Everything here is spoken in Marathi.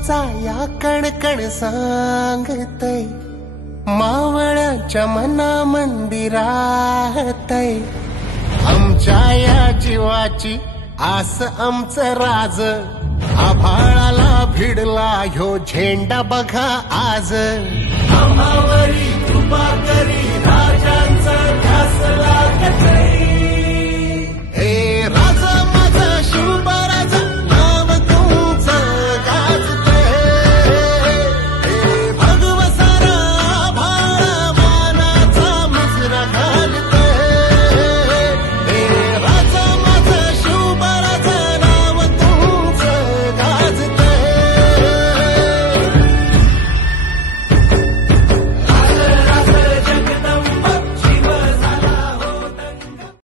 जीवाचा या कणकण सांगतय, मावळ्याच्या मना मंदिरातय. आमच्या या जीवाची आस आमचं राज, आभाळाला भिडला ह्यो झेंडा बघा आज. आम्हावरी कृपा करी राजांचा ध्यास लागतय.